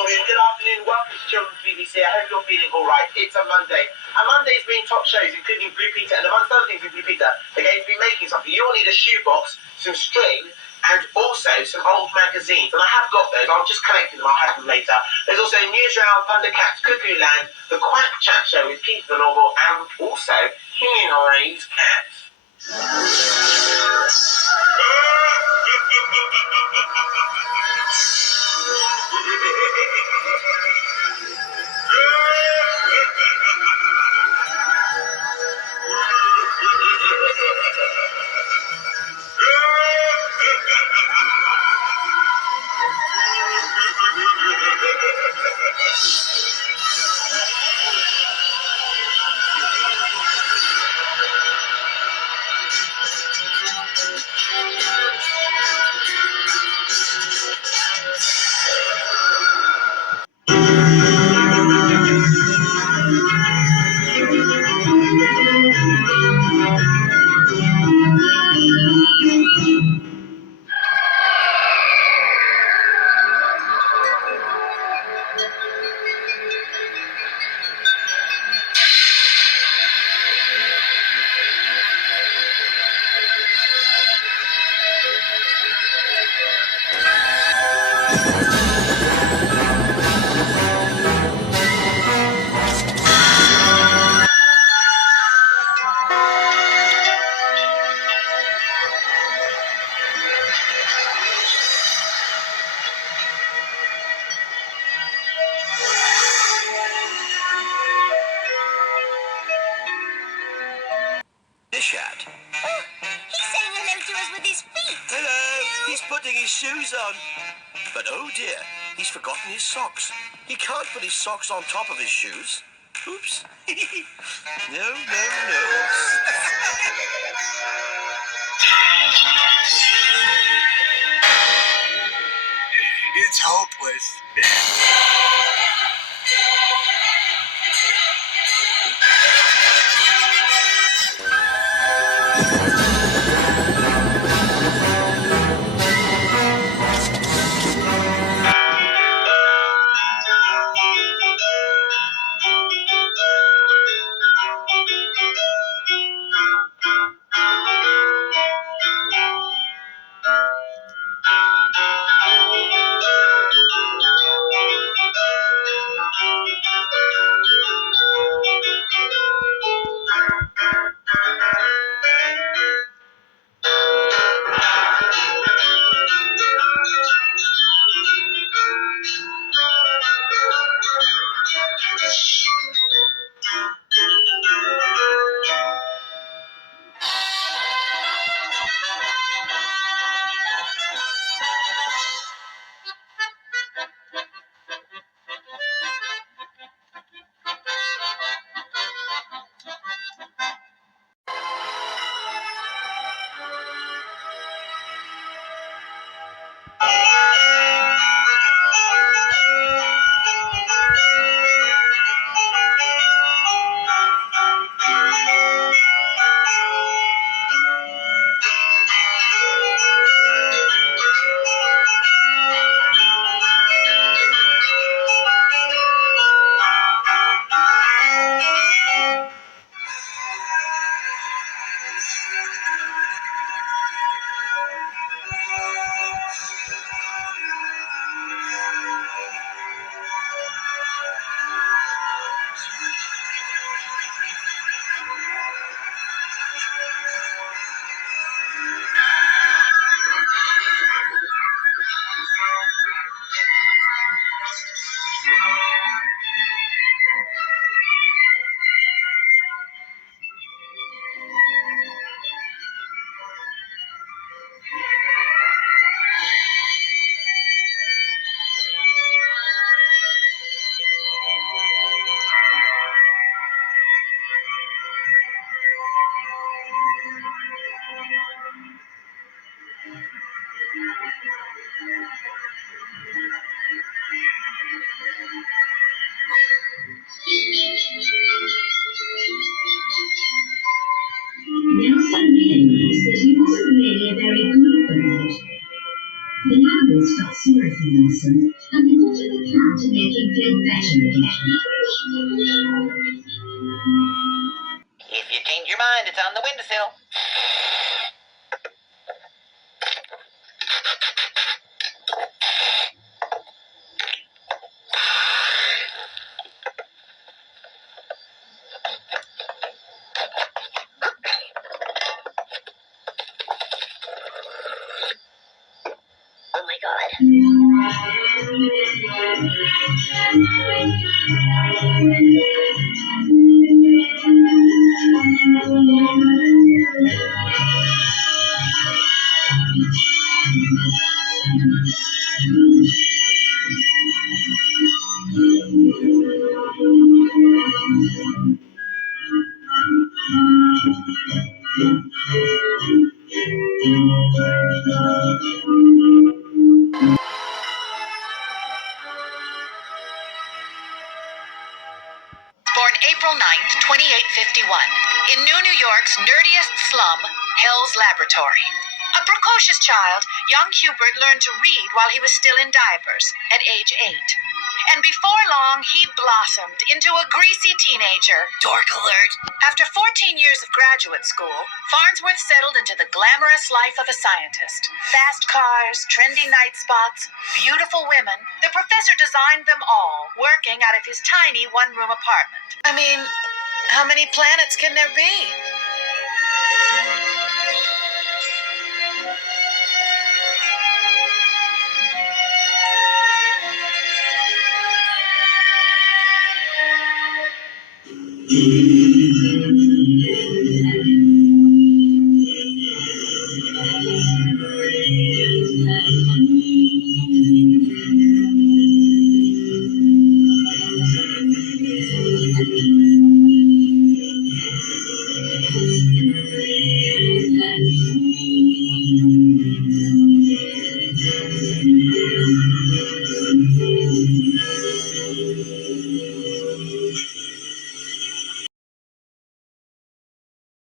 Dorian. Good afternoon. Welcome to Children's BBC. I hope you're feeling all right. It's a Monday. And Monday's been top shows, including Blue Peter. And amongst other things in Blue Peter, they're going to be making something. You'll need a shoebox, some string, and also some old magazines. And I have got those. I'll just collect them. I'll have them later. There's also Newsround, Thundercats, Cuckoo Land, The Quack Chat Show with Keith the Normal, and also Henry's Cats. Dishat. Oh, he's saying hello to us with his feet. Hello. He's putting his shoes on. But oh dear, he's forgotten his socks. He can't put his socks on top of his shoes. Oops. No. It's hopeless. Nelson realized that he wasn't really a very good bird. The animals felt sorry for Nelson, and they water the plant to make it feel better again. If you change your mind, it's on the windowsill. Oh my god. Born April 9th, 2851, in New York's nerdiest slum, Hell's Laboratory. A precocious child, young Hubert learned to read while he was still in diapers at age 8. And before long, he blossomed into a greasy teenager. Dork alert! After 14 years of graduate school, Farnsworth settled into the glamorous life of a scientist. Fast cars, trendy night spots, beautiful women. The professor designed them all, working out of his tiny one-room apartment. I mean, how many planets can there be?